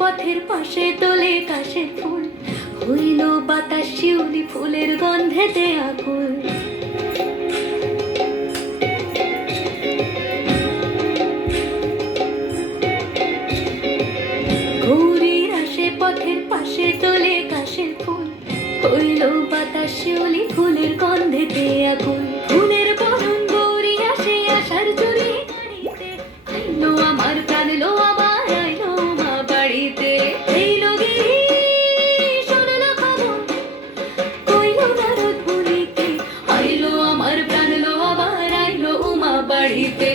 পথের পাশে তোলে কাশের ফুল, হইল বাতাস শিউলি ফুলের গন্ধেতে আকুল। গৌরীর আসে পথের পাশে তোলে কাশের ফুল, হইল বাতাস শিউলি ফুলের গন্ধেতে আকুল। ফুলের বরণ গৌরী আসে আশার জুড়ি গাড়িতে, আইলো আমার প্রাণ লো আমার আইলো মা বাড়িতে। এইলো গিরি শুনলো খবর, কইলো নারদ মুনিকে, আইলো আমার প্রাণ লো আবার আইলো মা বাড়িতে।